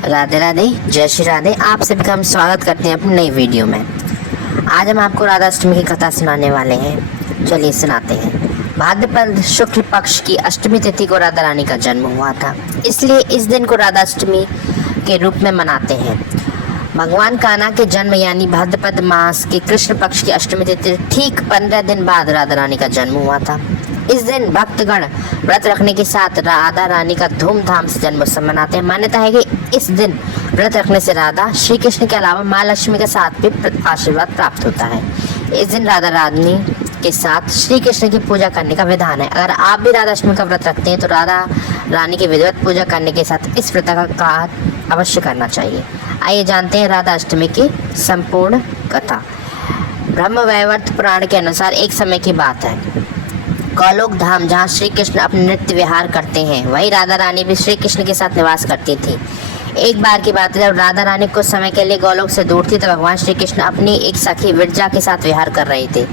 राधे राधे, जय श्री राधे। आप सभी का हम स्वागत करते हैं अपनी नई वीडियो में। आज हम आपको राधा अष्टमी की कथा सुनाने वाले हैं। चलिए सुनाते हैं। भाद्रपद शुक्ल पक्ष की अष्टमी तिथि को राधा रानी का जन्म हुआ था, इसलिए इस दिन को राधा अष्टमी के रूप में मनाते हैं। भगवान कान्हा के जन्म यानी भाद्रपद मास के कृष्ण पक्ष की अष्टमी तिथि ठीक 15 दिन बाद राधा रानी का जन्म हुआ था। इस दिन भक्तगण व्रत रखने के साथ राधा रानी का धूमधाम से जन्मोत्सव मनाते हैं। मान्यता है कि इस दिन व्रत रखने से राधा श्री कृष्ण के अलावा माँ लक्ष्मी के साथ भी आशीर्वाद प्राप्त होता है। इस दिन राधा रानी के साथ श्री कृष्ण की पूजा करने का विधान है। अगर आप भी राधा अष्टमी का व्रत रखते हैं तो राधा रानी की विधिवत पूजा करने के साथ इस व्रत का अवश्य करना चाहिए। आइए जानते हैं राधा अष्टमी की संपूर्ण कथा। ब्रह्म वैवर्त पुराण के अनुसार एक समय की बात है, गोलोक धाम जहाँ श्री कृष्ण अपने नृत्य विहार करते हैं, वहीं राधा रानी भी श्री कृष्ण के साथ निवास करती थी। एक बार की बात है, जब राधा रानी कुछ समय के लिए गोलोक से दूर थी तो भगवान श्री कृष्ण अपनी एक सखी विरजा के साथ विहार कर रहे थे।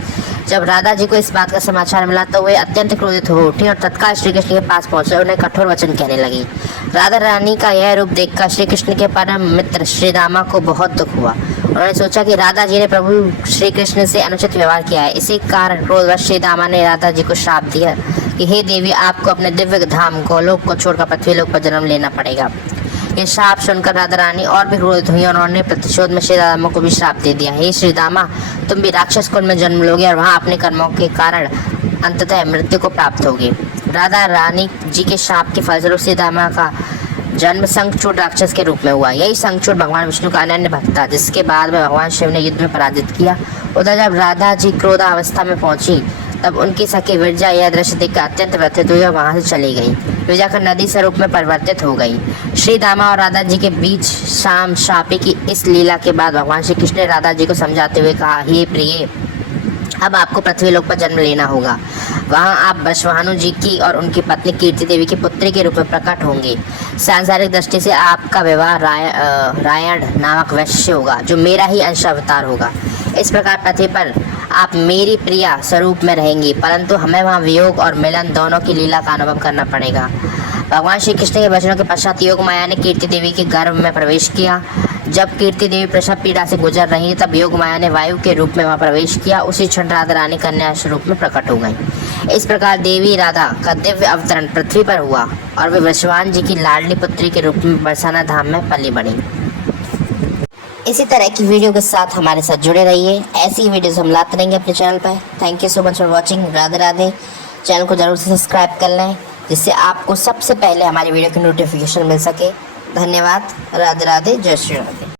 जब राधा जी को इस बात का समाचार मिला तो वे अत्यंत क्रोधित हो उठी और तत्काल श्री कृष्ण के पास पहुंचे, उन्हें कठोर वचन कहने लगी। राधा रानी का यह रूप देखकर श्री कृष्ण के परम मित्र श्री रामा को बहुत दुख हुआ। उन्होंने सोचा कि राधा जी ने प्रभु श्री कृष्ण से अनुचित व्यवहार किया है। इसी कारण क्रोधवश श्री रामा ने राधा जी को श्राप दिया कि हे देवी, आपको अपने दिव्य धाम गोलोक को छोड़कर पृथ्वीलोक पर जन्म लेना पड़ेगा। ये श्राप सुनकर राधा रानी और भी क्रोधित हुई और उन्होंने प्रतिशोध में श्री रामा को भी श्राप दे दिया। हे श्री रामा, तुम भी राक्षस कुल में जन्म लोगे और वहाँ अपने कर्मों के कारण अंततः मृत्यु को प्राप्त होगी। राधा रानी जी के श्राप के फलस्वरूप श्री रामा का जन्म शंखचूड राक्षस के रूप में हुआ। यही शंखचूड भगवान विष्णु का अनन्य भक्त था, जिसके बाद में भगवान शिव ने युद्ध में पराजित किया। उधर जब राधा जी क्रोधावस्था में पहुंची तब उनकी सखी विरजा यह दृश्य देखकर अत्यंत व्यथित हुई और वहां से चली गई। विरजा का नदी स्वरूप में परिवर्तित हो गई। श्री रामा और राधा जी के बीच शाम शापी की इस लीला के बाद भगवान श्री कृष्ण ने राधा जी को समझाते हुए कहा, हे प्रिय, अब आपको पृथ्वीलोक पर जन्म लेना होगा। वहाँ आप वैश्वानु जी की और उनकी पत्नी कीर्ति देवी की पुत्री के रूप में प्रकट होंगे। सांसारिक दृष्टि से आपका विवाह रायण नामक वैश्य होगा, जो मेरा ही अंश अवतार होगा। इस प्रकार पृथ्वी पर आप मेरी प्रिया स्वरूप में रहेंगी, परंतु हमें वहाँ वियोग और मिलन दोनों की लीला का अनुभव करना पड़ेगा। भगवान श्री कृष्ण के वचनों के पश्चात योग माया ने कीर्ति देवी के गर्भ में प्रवेश किया। जब कीर्ति देवी प्रसव पीड़ा से गुजर रही तब योग माया ने वायु के रूप में वहाँ प्रवेश किया। उसी क्षण राधा रानी कन्या स्वरूप में प्रकट हो गई। इस प्रकार देवी राधा का दिव्य अवतरण पृथ्वी पर हुआ और वे वैश्वान जी की लाडली पुत्री के रूप में बरसाना धाम में पली बढ़ी। इसी तरह की वीडियो के साथ हमारे साथ जुड़े रहिए। ऐसी वीडियोस हम लाते रहेंगे अपने चैनल पर। Thank you so much for watching. Radhe Radhe. Channel को जरूर से सब्सक्राइब कर लें, जिससे आपको सबसे पहले हमारी वीडियो की नोटिफिकेशन मिल सके। धन्यवाद। राधे राधे, जय श्री राधे।